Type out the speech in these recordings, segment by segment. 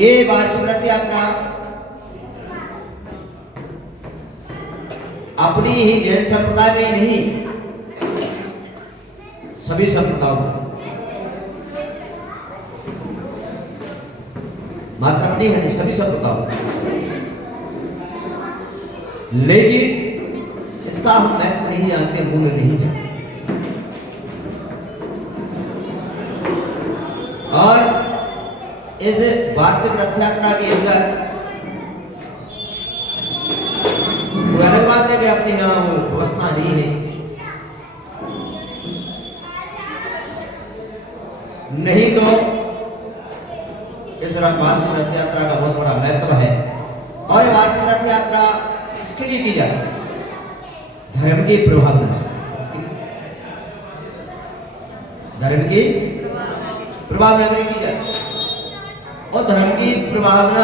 ये वार्षिक रथ यात्रा अपनी ही जैन संप्रदाय में नहीं, सभी संप्रदायों मात्र अपनी है नहीं, सभी संप्रदायों, लेकिन इसका हम महत्व नहीं जानते, मूल्य नहीं जानते। और इस वार्षिक रथ यात्रा के अंदर कोई अलग बात है कि अपनी यहाँ वो व्यवस्था नहीं है, नहीं तो इस वार्षिक रथ यात्रा का बहुत बड़ा महत्व है। और ये वार्षिक रथ यात्रा किसके लिए की जाती है? धर्म की प्रभावना, धर्म की प्रभावना की जाती है। और धर्म की प्रभावना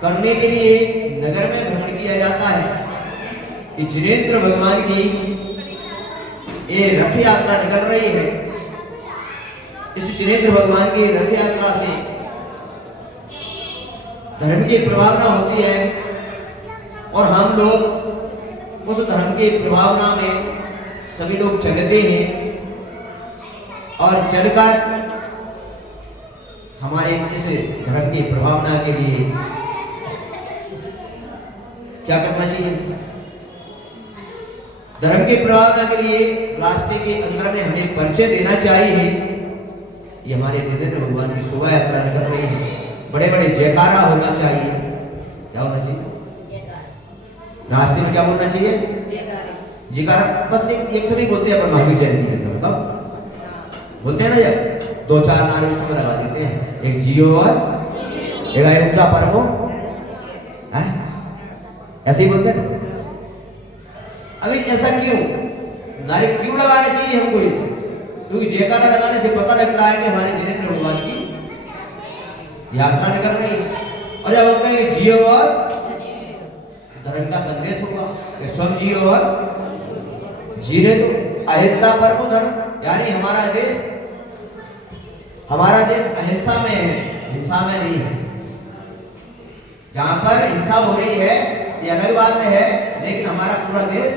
करने के लिए नगर में भ्रमण किया जाता है कि जिनेंद्र भगवान की ये रथ यात्रा निकल रही है। इस जिनेंद्र भगवान की रथ यात्रा से धर्म की प्रभावना होती है और हम लोग उस धर्म की प्रभावना में सभी लोग चलते हैं और चलकर हमारे इस धर्म की प्रभावना के लिए क्या करना चाहिए? धर्म की प्रभावना के लिए रास्ते के अंदर में हमें परिचय देना चाहिए कि हमारे जिनेंद्र भगवान की शोभा यात्रा निकल रही है। बड़े बड़े जयकारा होना चाहिए। क्या होना चाहिए? रास्ते में क्या बोलना चाहिए? जयकारा। बस एक सभी बोलते हैं महावीर जयंती के समय, कब बोलते हैं ना, जब दो चार नारे समय लगा देते हैं, एक जियो और एक अहिंसा परमो, ऐसे ही बोलते हैं। अभी ऐसा क्यों नारे क्यों लगाना चाहिए हमको? इसे क्योंकि जयकारा लगाने से पता लगता है कि हमारे जिनेंद्र भगवान की यात्रा निकल रही है। और जब हम कहेंगे जियो और धर्म का संदेश होगा, स्वयं जियो और जीने तो अहिंसा परमो धर्म, यानी हमारा देश अहिंसा में है, हिंसा में नहीं है। जहां पर हिंसा हो रही है ये अलग बात है, लेकिन हमारा पूरा देश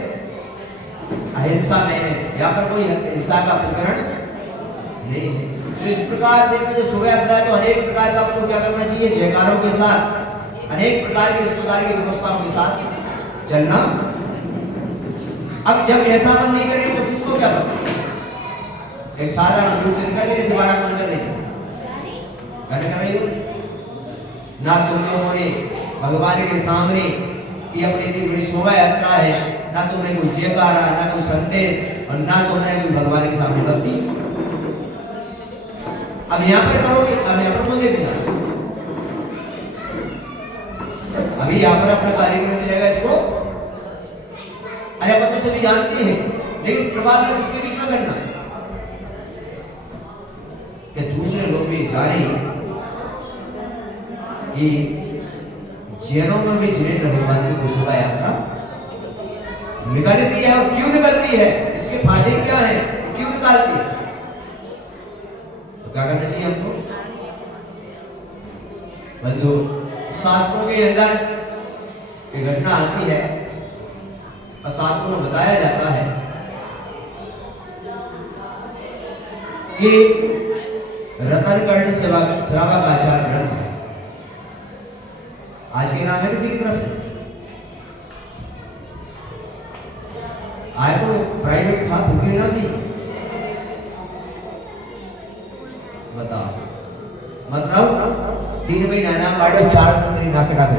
अहिंसा में है, यहाँ पर कोई हिंसा का प्रकरण नहीं है। तो इस प्रकार से जो शोभा यात्रा है तो अनेक प्रकार का आपको क्या करना चाहिए? जयकारों के साथ, अनेक प्रकार की इस प्रकार की व्यवस्थाओं के साथ चलना। अब जब ऐसा मन नहीं करेंगे तो किसको क्या पता? एक साधारण रूप से निकल गए, जैसे बारात निकल रही है, क्या निकल रही हो ना, तुम लोगों ने भगवान के सामने ये अपनी इतनी बड़ी शोभा यात्रा है, ना तुमने कोई जयकारा, ना कोई संदेश, और ना तुमने कोई भगवान के सामने भक्ति। अब यहाँ पर करोगे, अब यहाँ पर कौन देखेगा? अभी यहाँ पर अपना कार्यक्रम चलेगा, इसको अरे अपन तो सभी जानते हैं, लेकिन प्रभात में उसके बीच में करना कि दूसरे लोग भी जाने कि जैनों में भी जिनेंद्र भगवान की शोभा यात्रा निकलती है। और क्यों निकलती है, इसके फायदे क्या है, क्यों निकालती है? तो क्या करना चाहिए हमको? बंधु, शास्त्रों के अंदर एक घटना आती है और शास्त्रों में बताया जाता है कि रतनकर्ण श्रावकाचार्य ग्रंथ है। आज के नाम है किसी की तरफ से आए तो प्राइवेट था, फिर भी नाम नहीं बताओ। मतलब 3 महीना नाम बांटो, 4 तो मेरी नाक कटा कर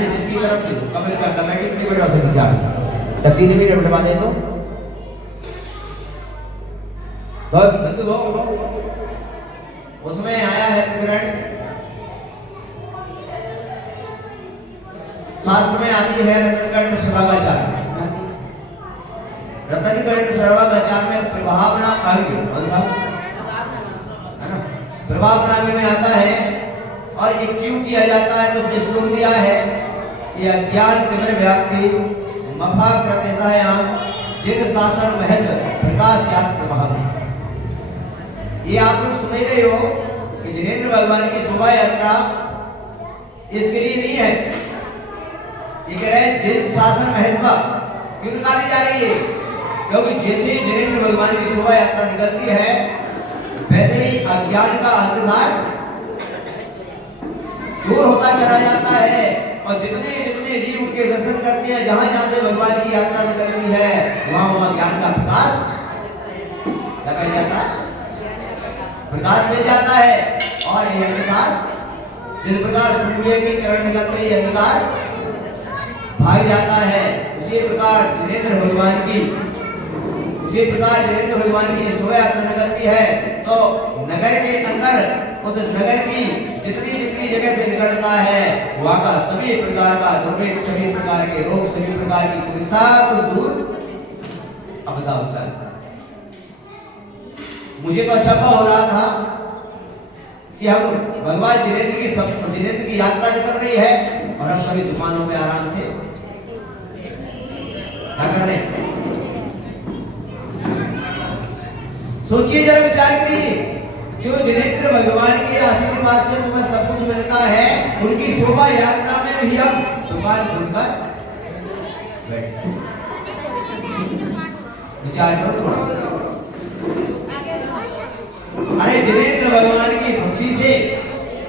जिसकी तरफ से कमेटी इतनी बड़ी हो सकती 4 तब 3 महीने बटवा दे तो बंधु हो। उसमें आया है प्रकरण, शास्त्र में आती है रतनकर्ण श्रावकाचार्य। रतनकर्ण श्रावकाचार्य में प्रभावना अंग, कौन सा है ना, प्रभाव नामे में आता है और ये क्यों किया जाता है तो उसने श्लोक दिया है ये अज्ञान तिमिर व्याप्ति मफा कृतयाम जिन शासन महत प्रकाशयात प्रभाव। ये आप लोग समझ रहे हो कि जिनेंद्र भगवान की शोभा यात्रा इसके लिए नहीं है। ये कह रहे हैं जिन शासन महत्व क्यों निकाली जा रही है क्योंकि जैसे ही जिनेंद्र भगवान की शोभा यात्रा निकलती है वैसे ही अज्ञान का अंधकार दूर होता चला जाता है और जितने जितने जीव उनके दर्शन करते हैं जहां जहां से भगवान की यात्रा निकलती है वहां वहां ज्ञान का प्रकाश क्या कह जाता है प्रकाश मिल जाता है और यह अंधकार जिस प्रकार सूर्य की किरण निकलते ही अंधकार भाग जाता है उसी प्रकार जिनेंद्र भगवान की शोभा यात्रा निकलती है तो नगर के अंदर उस नगर की जितनी जितनी जगह से निकलता है वहां का सभी प्रकार का दुर्भिक्ष सभी प्रकार के रोग सभी प्रकार की कुरीसा कुछ दूर। अब बताओ चल मुझे तो अच्छा हो रहा था कि हम भगवान जिनेंद्र की यात्रा निकल रही है और हम सभी दुकानों में आराम से क्या कर रहे हैं। सोचिए जरा विचार करिए जो जिनेंद्र भगवान के आशीर्वाद से तुम्हें सब कुछ मिलता है उनकी शोभा यात्रा में भी हम दुकान खोलकर बैठे। विचार करो थोड़ा। अरे जिनेंद्र भगवान की भक्ति से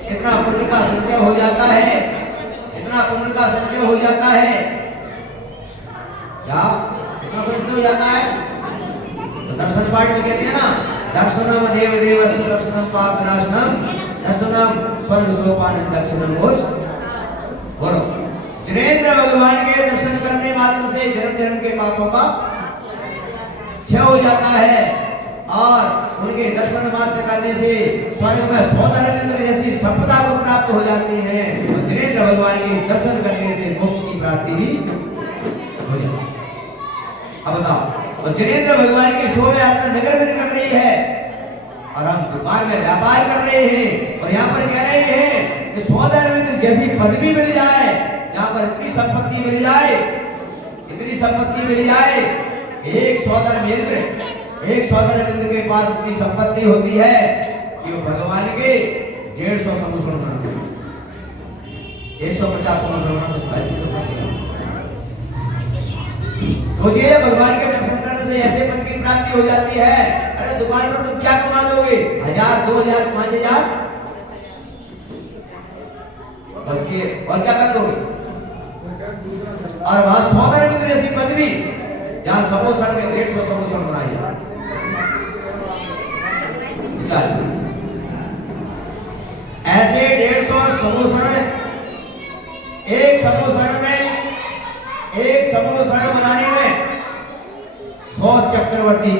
कितना पुण्य का संचय हो जाता है कितना पुण्य का संचय हो जाता है क्या कितना संचय हो जाता है। तो दर्शन पाठ में कहते हैं ना दर्शनम देव देवस्य दर्शनम पाप विनाशनम दर्शनम स्वर्ग सोपान दक्षिणम घोष। बोलो जिनेंद्र भगवान के दर्शन करने मात्र से जन्म जन्म के पापों का क्षय हो जाता है और उनके दर्शन मात्र करने से स्वर्ग में सौधर्मेंद्र जैसी संपदा को प्राप्त हो जाते हैं और जिनेंद्र भगवान के दर्शन करने से मोक्ष की प्राप्ति भी हो जाती है। अब बताओ और जिनेंद्र भगवान की शोभा यात्रा नगर में निकल रही है और हम दुकान में व्यापार कर रहे हैं और यहाँ पर कह रहे हैं कि सौधर्मेंद्र जैसी पदवी मिल जाए जहाँ पर इतनी संपत्ति मिल जाए एक सौधर्मेंद्र के पास इतनी संपत्ति होती है कि वो भगवान के 150 समूसण बना सकते 150 समूसण बना सकता है इतनी संपत्ति। सोचिए भगवान के दर्शन करने से ऐसे पद की प्राप्ति हो जाती है। अरे दुकान पर तुम क्या कमा दोगे 1000 2000 5000 बस के और क्या कर दोगे और वहां सौधर्मेंद्र जैसी पदवी जहां समोसण के 150 समोसण बनाए जाते। ऐसे 150 समोसण एक समोसण बनाने में 100 चक्रवर्ती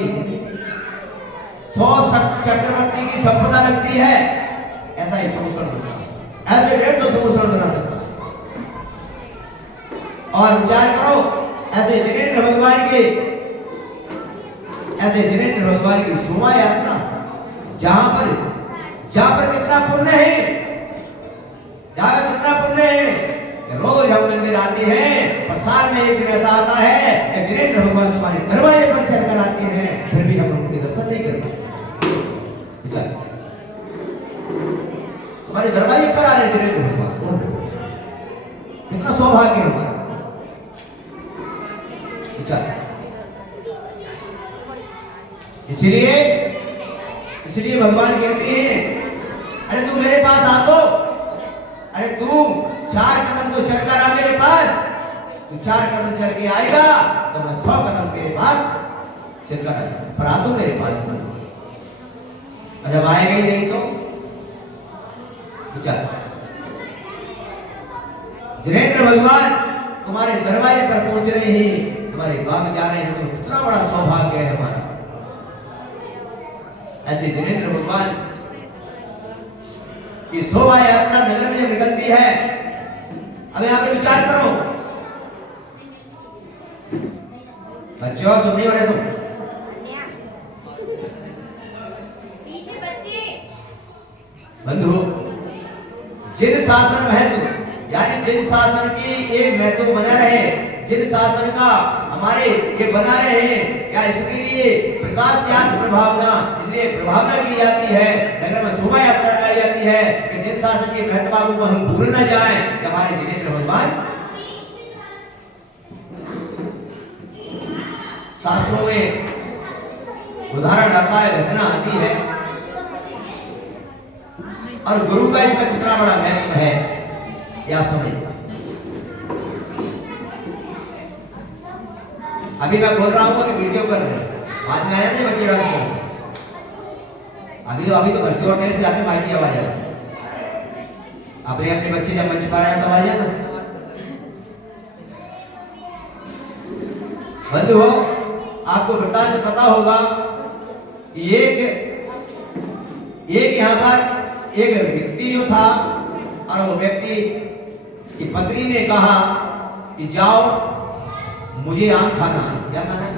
की संपदा लगती है। ऐसा एक समोसण बनता है ऐसे 150 समोसण बना सकता है। और विचार करो ऐसे जिनेंद्र भगवान की शोभा यात्रा जहां पर कितना पुण्य है रोज हम मंदिर आते हैं और साल में एक दिन ऐसा आता है कि जिनेंद्र भगवान तुम्हारे दरवाजे पर चढ़कर आते हैं फिर भी हम उनके दर्शन नहीं करते। तुम्हारे दरवाजे पर आ रहे जिनेंद्र भगवान कितना सौभाग्य हमारा। इसलिए भगवान कहते हैं अरे तू मेरे पास आ तो अरे तू 4 कदम तो चढ़कर आ मेरे पास। तू 4 कदम चढ़ के आएगा तो मैं 100 कदम तेरे पास चलकर आएगा पर आ तो मेरे पास तो। और जब आएगा ही नहीं तो विचार जिनेंद्र भगवान तुम्हारे दरवाजे पर पहुंच रहे हैं तुम्हारे गांव में जा रहे हैं तो कितना बड़ा सौभाग्य है हमारा। ऐसे जिनेंद्र भगवान की शोभा यात्रा नगर में जब निकलती है अब यहां पर विचार करो बच्चे और सुन नहीं हो रहे तुम बंधु, जिन शासन महत्व यानी जिन शासन की एक महत्व बना रहे, जिन शासन का हमारे ये बना रहे, क्या इसके लिए प्रकाशयान प्रभावना, इसलिए प्रभावना की जाती है, नगर में शोभा यात्रा लगाई जाती है कि जिन शासन की महत्ता को हम भूल न जाएं। हमारे जिनेंद्र भगवान शास्त्रों में उदाहरण आता है, घटना आती है, और गुरु का इसमें कितना बड़ा महत्व है ये आप समझिए। अभी मैं बोल रहा हूँ कि वीडियो कर रहे हैं, बाद में आया नहीं बच्चे डांस कर, अभी तो घर से और देर से आते माइक की आवाज आ रही। अपने अपने बच्चे जब मंच पर आया तब आ जाए ना। बंधु हो, आपको वृत्तांत पता होगा, एक यहाँ पर एक व्यक्ति जो था, और वो व्यक्ति की पत्नी ने कहा कि जाओ मुझे आम खाना है। क्या खाना है?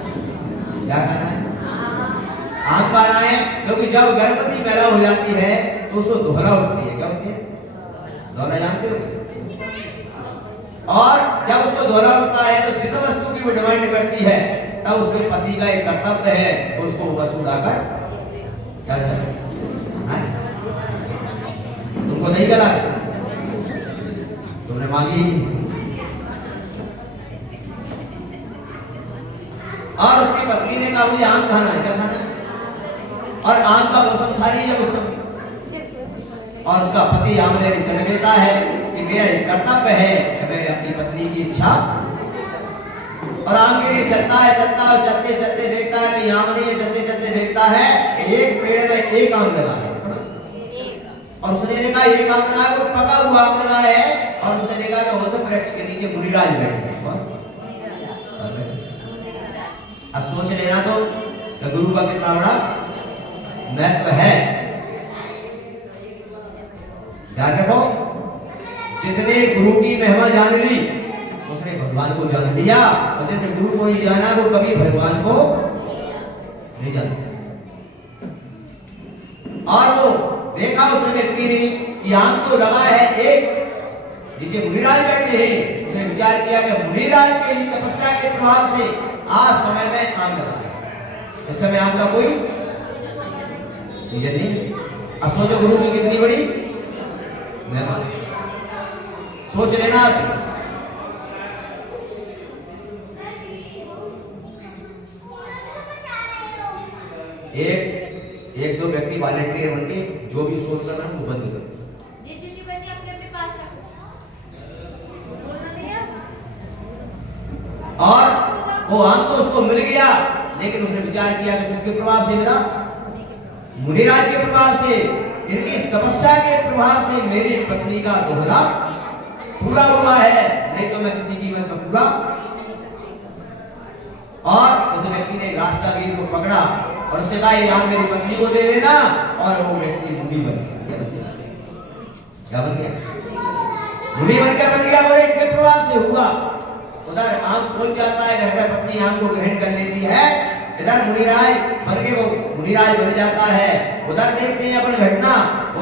क्या खाना है? आम खाना है, क्योंकि जब गर्भवती महिला हो जाती है तो उसको दोहरा उठती है। क्या होती है? दोहरा जानते हो? और जब उसको दोहरा उठता है तो जिस वस्तु की वो डिमांड करती है, तब उसके पति का एक कर्तव्य है उसको वो वस्तु लाकर क्या करें? तुमको नहीं करा, तुमने मांगी ही नहीं। और उसकी पत्नी ने कहा मुझे आम खाना है। क्या खाना है? और आम का मौसम था नहीं है उस समय, और उसका पति आम लेने चल देता है कि मेरा एक कर्तव्य है कि मैं अपनी पत्नी की इच्छा, और आम के लिए चलता है, चलते चलते देखता है कि आम नहीं है, चलते चलते देखता है कि एक पेड़ में एक आम लगा है, और उसने देखा एक आम लगा है, वो पका हुआ आम लगा है, और उसने देखा कि वो वृक्ष के नीचे मुनिराज बैठे हैं। अब सोच लेना तो गुरु का कितना बड़ा महत्व है। ध्यान रखो, जिसने गुरु की महिमा जान ली उसने भगवान को जान लिया, और जिसने गुरु को नहीं जाना वो कभी भगवान को नहीं जान सकता। और वो देखा उस व्यक्ति ने कि आम तो लगा है, एक नीचे मुनिराज बैठे हैं। उसने विचार किया कि मुनिराज के ही तपस्या के प्रभाव से आज समय में आम लगा है, इस समय आम का कोई सीजन नहीं है। अब सोचो गुरु की कितनी बड़ी महिमा, सोच लेना। एक दो व्यक्ति वॉलंटियर बनके जो भी शोध कर रहा है वो बंद करो। और वो आम तो उसको मिल गया, लेकिन उसने विचार किया कि किसके प्रभाव से मिला? मुनिराज के प्रभाव से, इनकी तपस्या के प्रभाव से मेरी पत्नी का दोहरा पूरा हुआ है, नहीं तो मैं किसी कीमत में पूरा। और उस व्यक्ति ने राष्ट्रगीर को पकड़ा और उससे कहा ये आम मेरी पत्नी को दे देना, और वो व्यक्ति मुनि बन गया। क्या बन गया? क्या बन गया? मुनि बन गया। बोले इनके प्रभाव से हुआ। उधर आम पहुंच जाता है घर में, पत्नी आम को ग्रहण कर लेती है, इधर मुनिराज बन के वो मुनिराज बन जाता है। उधर देखते हैं अपन घटना,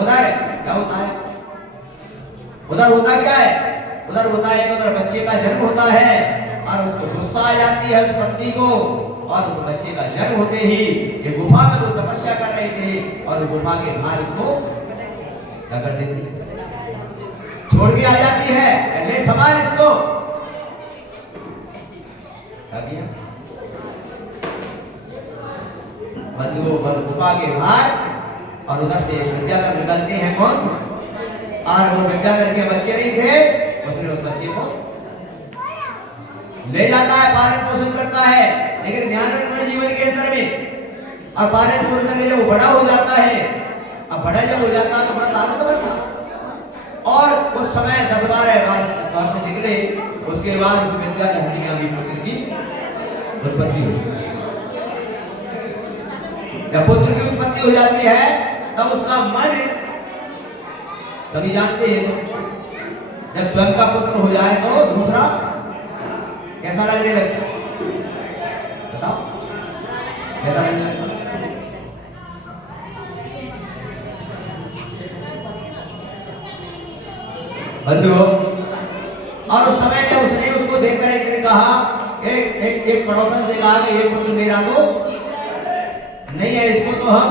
उधर क्या होता है? उधर होता क्या है? उधर होता है कि उधर बच्चे का जन्म होता है, और उसको गुस्सा आ जाती है उस पत्नी को, और उस बच्चे का जन्म होते ही एक गुफा में वो तपस्या कर रहे थे, और गुफा के बाहर उसको क्या कर देती है? छोड़ के आ जाती है, ले समान इसको क्या किया? बंधुओं गुफा के बाहर, और उधर से विद्याधर निकलते हैं। कौन? और वो विद्याधर के बच्चे नहीं थे, उसने उस बच्चे को ले जाता है, पालन पोषण करता है, लेकिन ध्यान रखना जीवन के अंदर में। और पालन पोषण करके जब वो बड़ा हो जाता है, अब बड़ा जब हो जाता है तो बड़ा ताकतवर था, और उस समय 10-12 वर्ष निकले, उसके बाद उस विद्याधर की पुत्र की उत्पत्ति हुई। जब पुत्र की उत्पत्ति हो जाती है तब उसका मन, सभी जानते हैं, तो जब स्वयं का पुत्र हो जाए तो दूसरा कैसा लगने लगता? बताओ कैसा लगने लगता? बंधुओं, और उस समय जब उसने उसको देखकर एक ने कहा, एक पड़ोसन से कहा कि ये पुत्र मेरा तो नहीं है, इसको तो हम।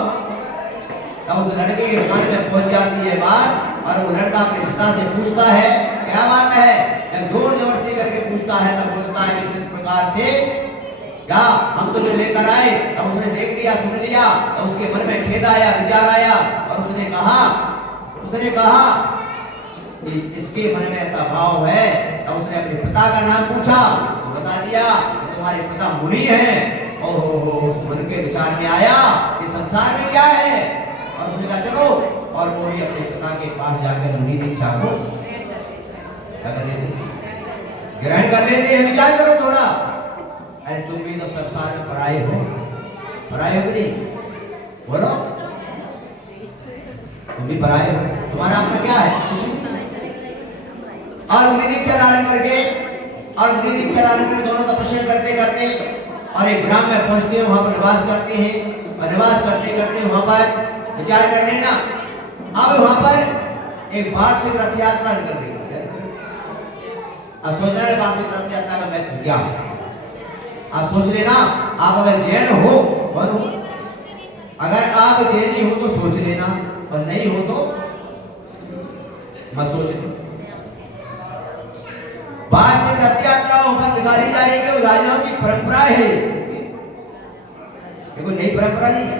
तब उस लड़के के कान में पहुंच जाती है बात, और वो लड़का अपने पिता से पूछता है क्या बात है। जब जोर जबरदस्ती करके पूछता है तब पूछता है कि इस प्रकार से क्या हम तो जो लेकर आए। तब उसने देख लिया, सुन लिया, तब उसके मन में खेद आया, विचार आया, और उसने कहा कि इसके मन में ऐसा भाव है। तब उसने अपने पिता का नाम पूछा तो बता दिया कि तुम्हारे पिता मुनि हैं। ओहो, उस मन के विचार में आया कि संसार में क्या है, और उसने कहा चलो, और वो भी अपने पिता के पास जाकर मुनि दीक्षा को क्या कर लेते, ग्रहण कर लेते हैं। विचार करो थोड़ा, अरे तुम भी तो संसार में पराये हो कि नहीं? बोलो, तुम भी पराये हो, तुम्हारा अपना क्या है? कुछ नहीं। और मुनि दीक्षा धारण करके दोनों तपस्या करते करते और एक ग्राम में पहुंचते हैं, वहां पर निवास करते हैं, और निवास करते करते वहां पर विचार कर लेना। अब वहां पर एक वार्षिक रथ यात्रा निकल रही है। अब सोचना है वार्षिक रथ यात्रा का महत्व क्या है। आप सोच लेना, आप अगर जैन हो बनो, अगर आप जैनी हो तो सोच लेना, और नहीं हो तो मत सोचना। वार्षिक रथ यात्राओं पर निकाली जा रही है, राजाओं की परंपरा है। ये कोई नई परंपरा नहीं है,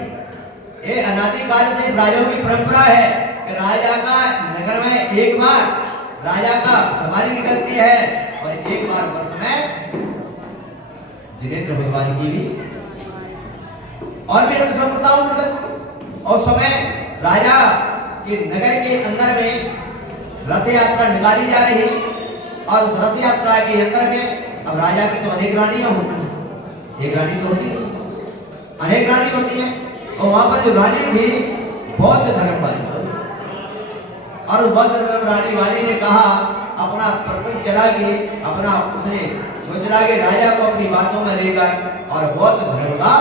ये अनादिकाल से राजाओं की परंपरा है कि राजा का नगर में एक बार राजा का सवारी निकलती है, और एक बार वर्ष में जिनेंद्र भगवान की भी और भी अन्य संप्रदायों में और समय राजा के नगर के अंदर में रथ यात्रा निकाली जा रही, और उस रथ यात्रा के अंदर में अब राजा की तो अनेक रानियां होती हैं, एक रानी तो होती नहीं, अनेक रानी होती हैं। और वहां पर जो रानी थी बौद्ध धर्म वाली, और बौद्ध धर्म रानी वाली ने कहा अपना प्रपंच चला के, अपना उसने सोचा कि राजा को अपनी बातों में लेकर, और बौद्ध धर्म का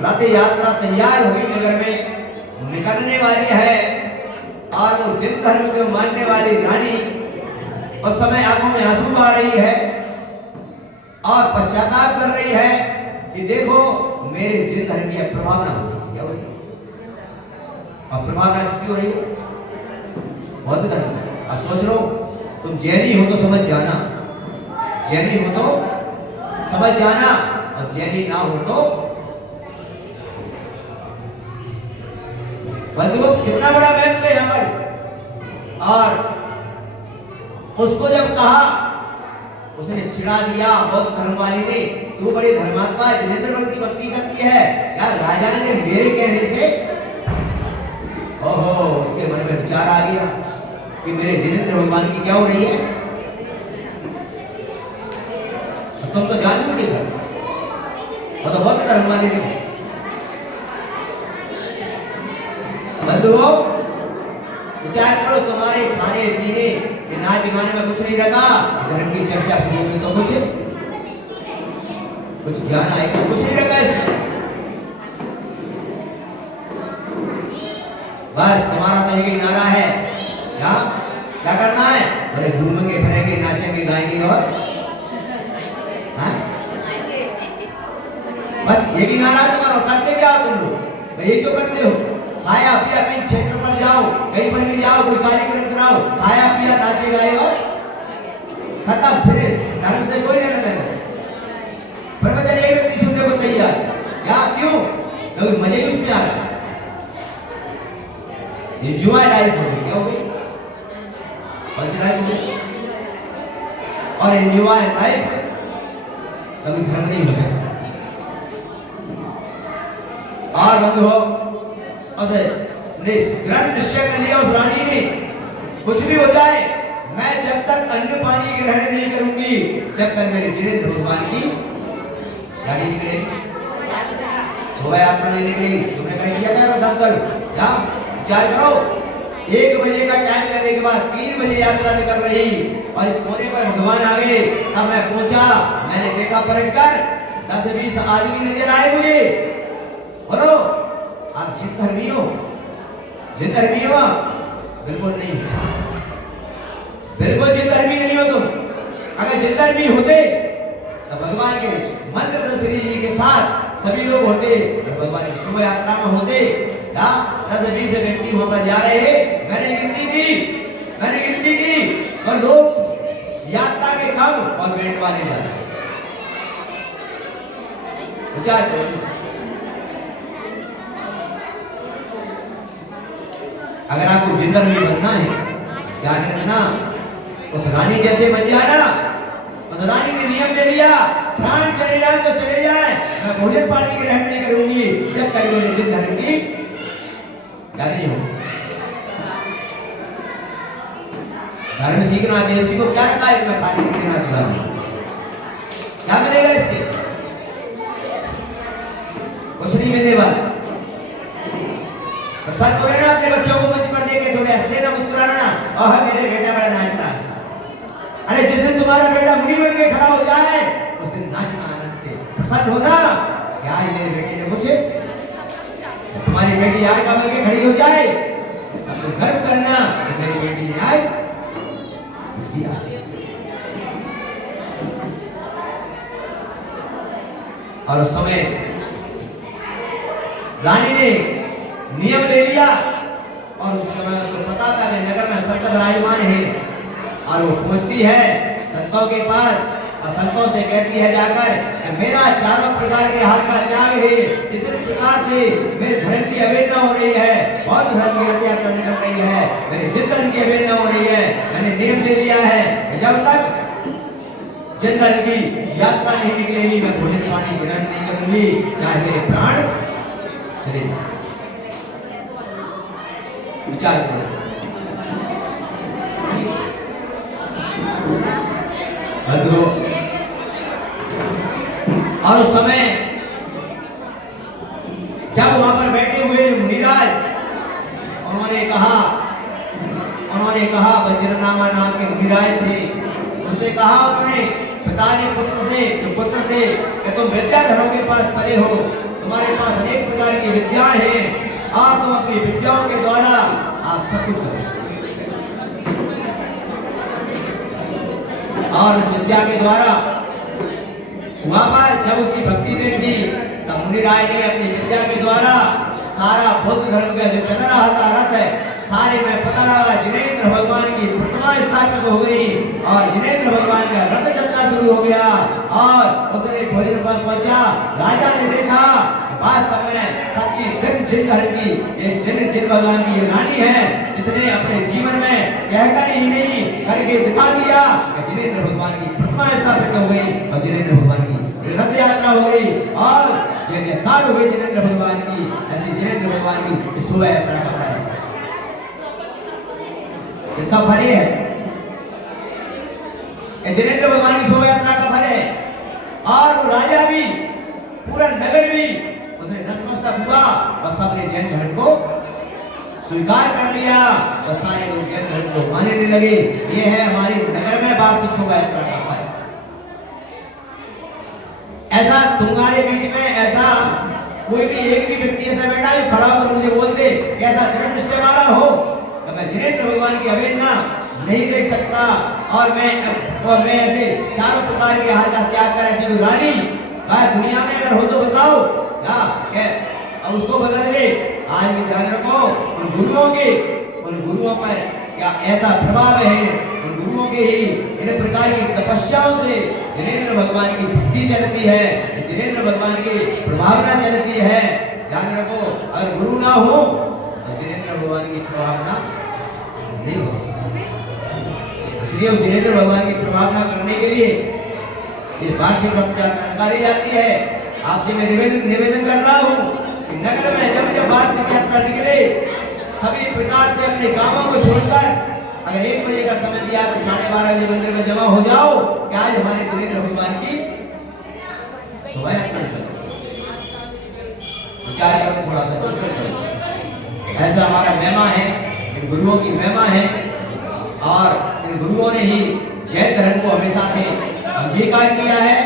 रथ यात्रा तैयार हुई, नगर में निकलने वाली है। और वो जिन धर्म को मानने वाली रानी उस समय आंखों में आंसू आ रही है और पश्चाताप कर रही है कि देखो मेरे जिन धर्म की प्रभावना होती है, क्या हो रही है, और प्रभावना किसकी हो रही है? बौद्ध धर्म की। अब सोच लो, तुम जैनी हो तो समझ जाना, जैनी हो तो समझ जाना, और जैनी ना हो तो बंधुओं कितना बड़ा महत्व है यहाँ पर। और उसको जब कहा, उसने चिढ़ा दिया बौद्ध धर्म वाली ने, तू बड़ी धर्मात्मा है, जिनेंद्र की भक्ति करती है यार, राजा ने मेरे कहने से, ओहो, उसके मन में विचार आ गया कि मेरे जिनेंद्र भगवान की क्या हो रही है। तुम तो जान नहीं कर, वो तो बौद्ध धर्म वाली ने। बंधुओं विचार करो, तुम्हारे खाने पीने के नाच गाने में कुछ नहीं रखा, धर्म की चर्चा शुरू होगी तो कुछ ज्ञान आएगा, कुछ नहीं रखा इसमें। बस तुम्हारा तो एक ही नारा है, क्या करना है? अरे घूमेंगे फिरेंगे, नाचेंगे गाएंगे, और बस एक ही नारा तुम्हारा। करते क्या हो तुम लोग? यही तो करते हो, खाया पिया, कहीं क्षेत्र पर जाओ, कहीं पर भी जाओ, कोई कार्यक्रम कराओ, खाया पिया, नाचे गाए, और खत्म, फिनिश। धर्म से कोई लेना देना। प्रवचन एक व्यक्ति सुनने को तैयार, क्या क्यों? क्योंकि मजे ही उसमें आ रहा है। एंजॉय लाइफ होगी, क्या होगी? पंच लाइफ होगी, और एंजॉय लाइफ कभी धर्म नहीं हो सकता। और बंधुओं दृढ़ निश्चय कर लिया उस रानी ने, कुछ भी हो जाए मैं जब तक अन्न पानी ग्रहण नहीं करूंगी, जब तक मेरे जिनेंद्र भगवान की गाड़ी निकलेगी, शोभा यात्रा नहीं निकलेगी। तुमने कहीं किया था संकल्प? क्या विचार करो, 1 बजे का टाइम लेने के बाद 3 बजे यात्रा निकल रही, और इस कोने पर भगवान आ गए। तब मैं पहुंचा, मैंने देखा पलट कर 10-20 आदमी नजर आए मुझे। बोलो, आप जिन धर्मी हो बिल्कुल नहीं, बिल्कुल जिन धर्मी नहीं हो तुम। अगर जिन धर्मी होते तो भगवान के मंत्र से श्री जी के साथ सभी लोग होते और भगवान की शोभा यात्रा में होते। 10-20 व्यक्ति वहां पर जा रहे हैं, मैंने गिनती की तो लोग यात्रा के कम और बैंड वाले जा रहे हैं। अगर आपको जिंदर में बनना है, ध्यान रखना, उस रानी जैसे बन जाना। उस रानी ने नियम ले लिया, प्राण चले जाए तो चले जाए, मैं भोजन पानी ग्रहण नहीं करूंगी जब तक मेरे जिन धर्म की नहीं हो। धर्म सीखना, देसी को क्या रखा है कि मैं खाने पीना चलाऊंगा, क्या मिलेगा इससे? कुछ नहीं मिलने वाला। प्रसाद हो ना अपने बच्चों को मंच पर देके थोड़े हंस लेना, मुस्कुराना, और मेरे बेटा बड़ा नाच रहा है। अरे जिस दिन तुम्हारा बेटा मुनि बन के खड़ा हो जाए उस दिन नाचना आनंद से, प्रसन्न होना कि आज मेरे बेटे ने कुछ। तुम्हारी बेटी यार का बन के खड़ी हो जाए तब तो गर्व करना कि मेरी बेटी ने आज कुछ किया। और उस समय रानी ने नियम ले लिया और उस समय उसको पता था कि नगर में संत विराजमान है और वो पहुंचती है संतों के पास और संतों से कहती है जाकर कि मेरा चारों प्रकार के हार का त्याग है, इस प्रकार से मेरे धर्म की अवहेलना हो रही है, बौद्ध धर्म की रथ यात्रा निकल रही है, मेरे जिन धर्म की अवहेलना हो रही है। मैंने नियम ले लिया है कि जब तक जिन धर्म की यात्रा नहीं निकलेगी मैं भोजन पानी ग्रहण नहीं करूंगी, चाहे मेरे प्राण चले जाए। विचार करो। और उस समय जब वहां पर बैठे हुए मुनिराज उन्होंने कहा वज्रनामा नाम के मुनिराज थे, उनसे कहा उन्होंने पिता ने पुत्र से, जो पुत्र थे, कि तुम विद्याधरों के पास पढ़े हो, तुम्हारे पास अनेक प्रकार की विद्याएं हैं और तुम अपनी विद्याओं के द्वारा आप सब कुछ कर सकते हो। और उस विद्या के द्वारा वहां पर जब उसकी भक्ति देखी तब मुनिराय ने अपनी विद्या के द्वारा सारा बौद्ध धर्म का जो चल रहा था रथ है सारे में पता लगा। जिनेंद्र भगवान की प्रतिमा स्थापित हो गई और जिनेंद्र भगवान का रथ चलना शुरू हो गया और उसने भोजन पर पहुंचा। राजा ने देखा वास्तव में सच्ची जिन धर्म की एक जिन भगवान की ये रानी है जिसने अपने जीवन में कहकर ही नहीं करके दिखा दिया कि जिनेंद्र भगवान की प्रतिमा स्थापित हो गई और जिनेंद्र भगवान की रथ यात्रा हो गई और जय जयकार हो गई जिनेंद्र भगवान की। ऐसी जिनेंद्र भगवान की शोभा यात्रा का फल है, इसका फल है जिनेंद्र भगवान की शोभा यात्रा का फल है। और वो राजा भी पूरा नगर भी उसने नतमस्तक हुआ और सबने जैन धर्म को स्वीकार कर लिया और सारे लोग जैन धर्म को मानने लगे। ये है हमारी नगर में वार्षिक शोभा यात्रा का फल। ऐसा तुम्हारे बीच में ऐसा कोई भी एक भी व्यक्ति ऐसा बैठा है खड़ा होकर मुझे बोल दे कैसा दृढ़ निश्चय वाला हो तो मैं जिनेंद्र भगवान की अवहेलना नहीं देख सकता और मैं ऐसे चारों प्रकार के हाल का त्याग कर ऐसी रानी दुनिया में अगर हो तो बताओ क्या उसको बदल दे। आज भी ध्यान रखो उन गुरुओं पर क्या ऐसा प्रभाव है, उन गुरुओं के ही इन प्रकार की तपस्याओं से जिनेंद्र भगवान की भक्ति चलती है, जिनेंद्र भगवान की प्रभावना चलती है। ध्यान रखो अगर गुरु ना हो तो जिनेंद्र भगवान की प्रभावना नहीं हो सकती। इसलिए उस जिनेंद्र भगवान की प्रभावना करने के लिए इस वार्षिक रथ यात्रा निकाली जाती है। आपसे मैं निवेदन कर रहा हूँ कि नगर में जब वार्षिक यात्रा निकले सभी प्रकार से अपने कामों को छोड़कर अगर 1 बजे का समय दिया तो 12:30 बजे मंदिर में जमा हो जाओ कि आज हमारे जिनेंद्र भगवान की शोभा यात्रा निकल। विचार करो, थोड़ा सा चिंतन करो। ऐसा हमारा महिमा है, इन गुरुओं की महिमा है और इन गुरुओं ने ही जैन धर्म को हमेशा से अंगीकार किया है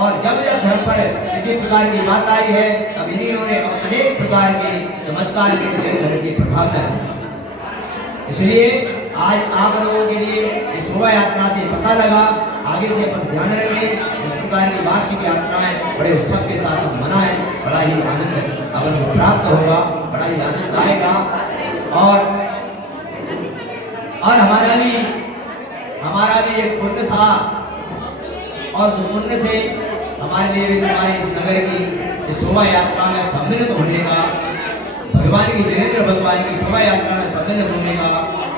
और जब धर्म पर किसी प्रकार की बात आई है तब इन्होंने अनेक प्रकार के चमत्कार के जैन धर्म की प्रभावना की। इसलिए आज आप लोगों के लिए इस शोभा यात्रा से पता लगा, आगे से अपन ध्यान रखें, इस प्रकार की वार्षिक यात्राएं बड़े उत्सव के साथ हम मनाएं, बड़ा ही आनंद अपन को प्राप्त होगा, बड़ा ही आनंद आएगा। और हमारा भी एक पुण्य था, और उस पुण्य से हमारे लिए भी तुम्हारे इस नगर की इस शोभा यात्रा में सम्मिलित होने का, भगवान की जिनेंद्र भगवान की शोभा यात्रा में सम्मिलित होने का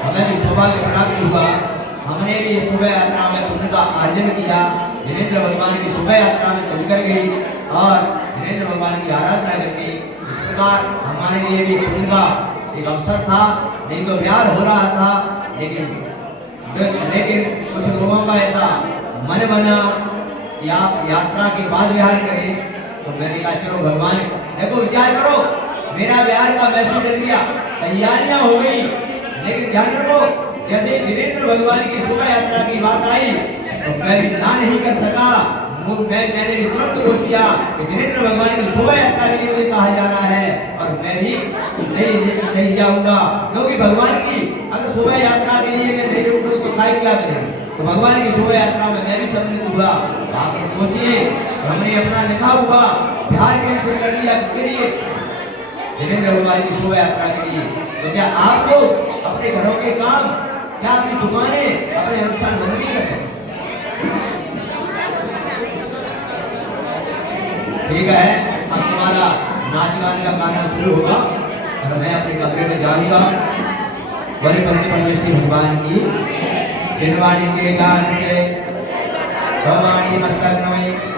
हमें भी सौभाग्य प्राप्त हुआ। हमने भी इस शोभा यात्रा में पुण्य का अर्जन किया, जिनेंद्र भगवान की शोभा यात्रा में चलकर गई और जिनेंद्र भगवान की आराधना करके इस प्रकार हमारे लिए भी पुण्य का एक अवसर था। नहीं तो प्यार हो रहा था, लेकिन कुछ लोगों का ऐसा मन बना कि आप यात्रा के बाद विहार करें, तो मैंने कहा चलो भगवान देखो विचार करो, मेरा विहार का मैसेज डर गया, तैयारियां हो गई, लेकिन ध्यान रखो जैसे जिनेंद्र भगवान की शोभा यात्रा की बात आई तो मैं भी ना नहीं कर सका। मैंने भी तुरंत बोल दिया कि जिनेंद्र भगवान की शोभा यात्रा के लिए मुझे कहा जा रहा है और मैं भी नहीं जाऊंगा, क्योंकि भगवान की अगर शोभा यात्रा के लिए नहीं रुकूं तो क्या करेंगे। तो भगवान की शोभा यात्रा में मैं भी सम्मिलित हुआ। आप सोचिए, हमने अपना लिखा हुआ बिहार के लिए कर दिया, किसके लिए? जिनेंद्र भगवान की शोभा यात्रा के लिए। तो क्या आप लोग अपने घरों के काम, क्या अपनी दुकानें, अपने अनुष्ठान बंद नहीं कर सकते? ठीक है, अब तुम्हारा नाच गाने का गाना शुरू होगा और मैं अपने कमरे में जाऊंगा। बड़े पंचपरमेष्ठी भगवान की जिनवाणी के गान से भवानी मस्तक नमः।